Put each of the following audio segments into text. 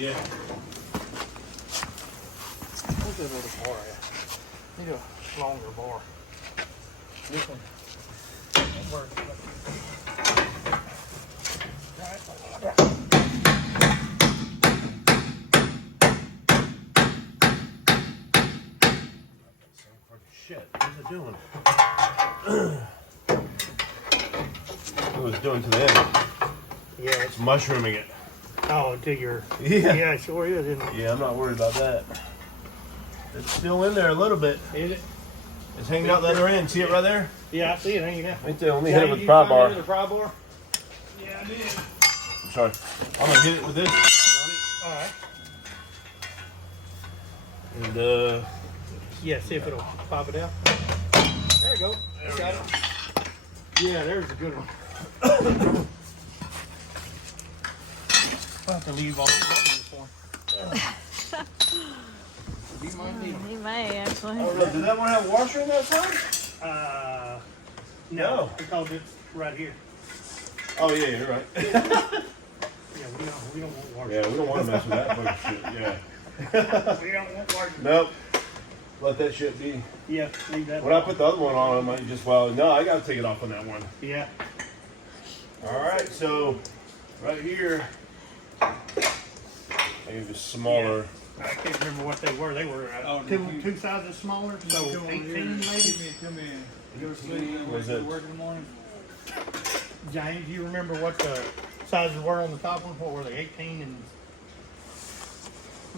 Yeah. Where's that other bar at? Need a longer bar. This one. That works. Shit, what's it doing? What was it doing to the end? Yeah, It's mushrooming it. oh, to your. Yeah. Yeah, it sure is, isn't it? Yeah, I'm not worried about that. It's still in there a little bit. Is it? It's hanging out the other end. See it right there? Yeah, I see it hanging out. Right there. Let me hit it with the pry bar. The pry bar? Yeah, I did. I'm sorry. I'm gonna hit it with this. All right. And Yeah, see if it'll pop it out. There you go. there we Got go. it. Yeah, there's a good one. I'll have to leave all the money for him. You might need them. He may actually. Oh, really? Did that one have a washer in that side? No, because it's right here. Oh yeah, you're right. Yeah, we don't want water. Yeah, we don't want to mess with that fucking shit. Yeah. We don't want water. Nope. Let that shit be. Yeah, leave that. When I put the other one on, I might just no, I gotta take it off on that one. Yeah. All right, so right here, maybe it's smaller. I can't remember what they were. They were two sizes smaller, so 18 maybe. Come in. You go to sleep and Was wake it- to work in the morning. James, do you remember what the sizes were on the top one? What were they? 18 and.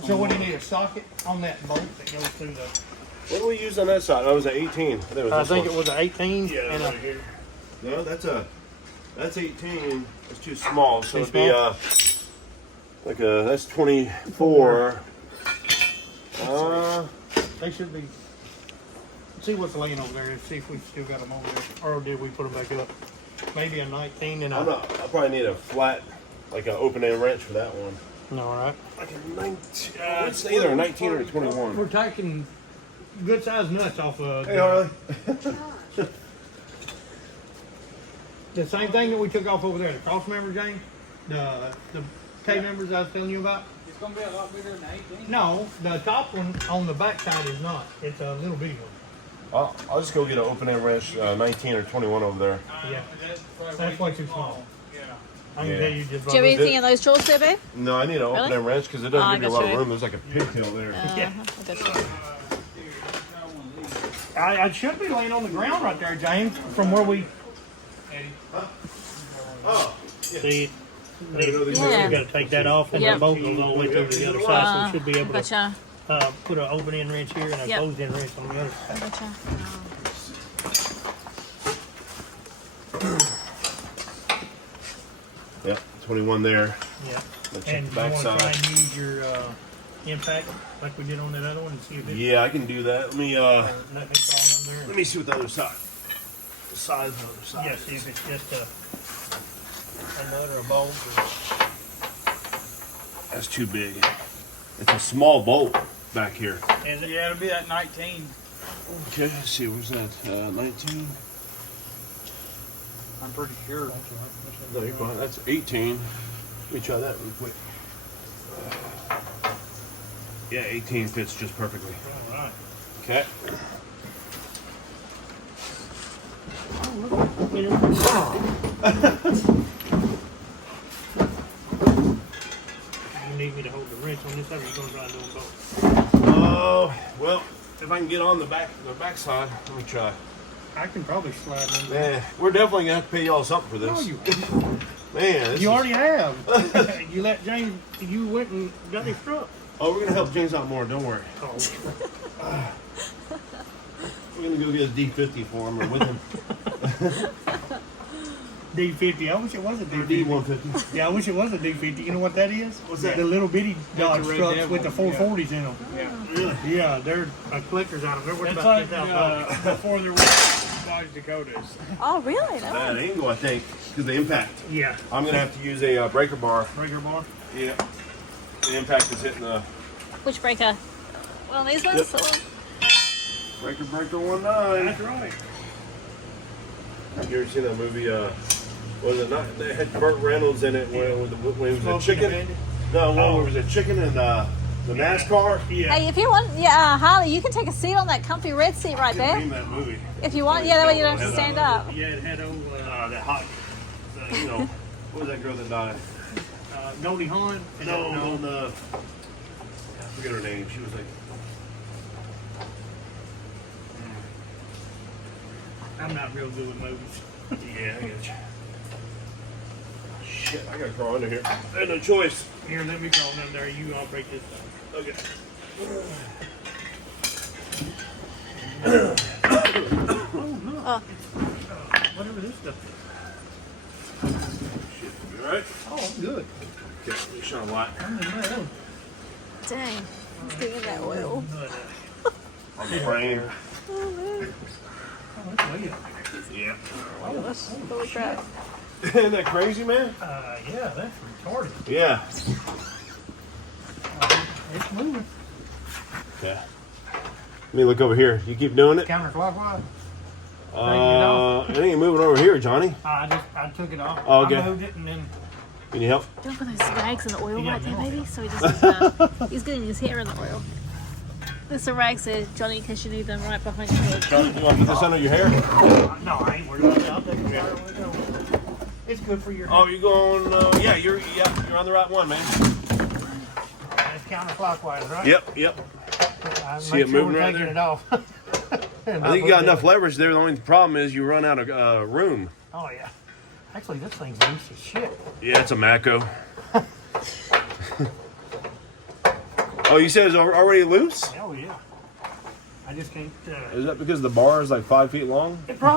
So what do you need, a socket on that bolt that goes through the? What do we use on that side? Oh, it was an 18. I think it was an 18 and a. here. No, that's 18. It's too small, so Too it'd be that's 24. They should be. See what's laying over there and see if we still got them over there, or did we put them back up? Maybe a 19 and a. I'll probably need a flat, like an open end wrench for that one. No, all right. Like a 19. It's either a 19 or a 21. We're taking good sized nuts off of. Hey, Harley. The same thing that we took off over there, the cross member, James? The K members I was telling you about? It's gonna be a lot bigger than 18. No, the top one on the back side is not. It's a little bitty one. I'll just go get an open end wrench, 19 or 21 over there. Yeah. That's That's way too small. Yeah. I can Yeah. tell you just Do you have about anything in those drawers there, babe? No, I need an open Really? end wrench because it Oh, doesn't I give me a got lot of you. room. There's like a pigtail there. Yeah. I got you. I should be laying on the ground right there, James, from where we Oh, see. Yeah. You got to take that off, and Yep. the bolt goes all the way through to the other side, so we should be able to Gotcha. put an open end wrench here and a Yep. closed end wrench on the other side. Gotcha. Yep, 21 there. Yeah. Let's check And the you back want to try side. and use your impact like we did on that other one and see if it Yeah, I can do that. let me fall in there. Let me see what the other side. The size of the other side. Yeah, see if it's just a nut or a bolt. That's too big. It's a small bolt back here. Is it? Yeah, it'll be that 19. Okay, let's see. Where's that? 19. I'm pretty sure. No, you're fine. That's 18. Let me try that real quick. Yeah, 18 fits just perfectly. All right. Okay. You need me to hold the wrench on this, or you gonna try doing both? Oh, well, if I can get on the back side, let me try. I can probably slide in there. Man, we're definitely gonna have to pay y'all something for this. No, you. Man, this You is- already have. You let James. You went and got his truck. Oh, we're gonna help James out more. Don't worry. Oh. We're gonna go get his D50 for him or with him. D50. I wish it was a Or D50. D150. Yeah, I wish it was a D50. You know what that is? What's that? The little bitty Dodge a Red trucks Devil, with the 440s in them. Yeah. Really? Yeah, they're collectors on them. They're worth That's about like $10,000. before there was Dodge Dakotas. Oh, really? No. Bad angle, I think, because of the impact. Yeah. I'm gonna have to use a breaker bar. Breaker bar. Yeah. The impact is hitting the Which breaker? One of these ones? Yep. Or- breaker 19. That's right. Have you ever seen that movie? Was it not? They had Burt Reynolds in it when he was a Smokey chicken. the Bandit. No, one was a chicken and the NASCAR. Yeah. Hey, if you want, Harley, you can take a seat on that comfy red seat right I there. that movie. If you want, yeah, that way you don't have to stand up. Yeah, it had old That hot, you know, what was that girl that died? Goldie Hawn. No, I forget her name. She was like, I'm not real good with movies. yeah, I get you. Shit, I gotta crawl under here. I had no choice. Here, let me crawl in there. You operate this thing. Okay. Whatever this stuff Shit, you alright? is. Oh, I'm good. Okay, let me shine a light. I'm in my own. Dang, let's get in that oil. On the frame. Oh, man. Oh, that's way up. Yeah. Holy crap. Isn't that crazy, man? Yeah, that's retarded. Yeah. It's moving. Yeah. Let me look over here. You keep doing it? Counterclockwise. It ain't moving over here, Johnny. I took it off. Oh, okay. I moved it and then Can you help? Don't put those rags in the oil Yeah, right there, no. baby. So he doesn't. He's getting his hair in the oil. There's some rags there, Johnny, in case you need them right behind your head. Johnny, you want to put this under your hair? no, I ain't worried about it. I'll take it where we go. It's good for your Oh, you going? Yeah, you're on the right one, man. It's counterclockwise, right? Yep. See Make it sure moving we're right taking there? it off. I think you got enough leverage there. The only problem is you run out of room. Oh yeah. Actually, this thing's loose as shit. Yeah, it's a Mako. Oh, you said it's already loose? Hell yeah. I just can't. Is that because the bar is like 5 feet long? It probably